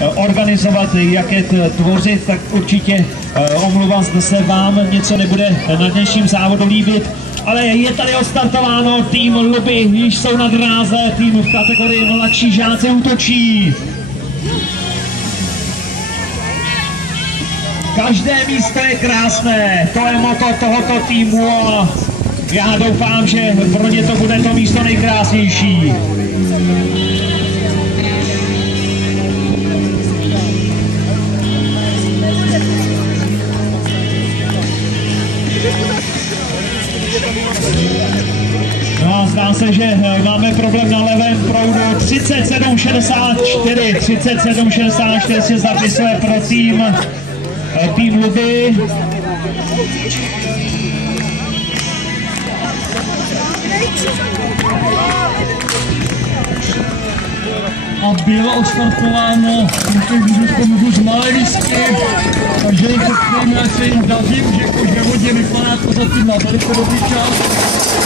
organizovat, jak je tvořit, tak určitě omlouvám se vám, něco nebude na dnešním závodu líbit, ale je tady odstartováno, tým Luby již jsou na dráze, tým v kategorii mladší žáci útočí. Každé místo je krásné, to je motto tohoto týmu a já doufám, že pro ně to bude to místo nejkrásnější. No a zdá se, že máme problém na levém proudu. 37,64 se zapisuje pro tým Luby. A bylo odstartováno, protože to můžu z malé lístky, takže jim to asi daří, že jako ve vodě vypadá to zatím na velice dobrý čas.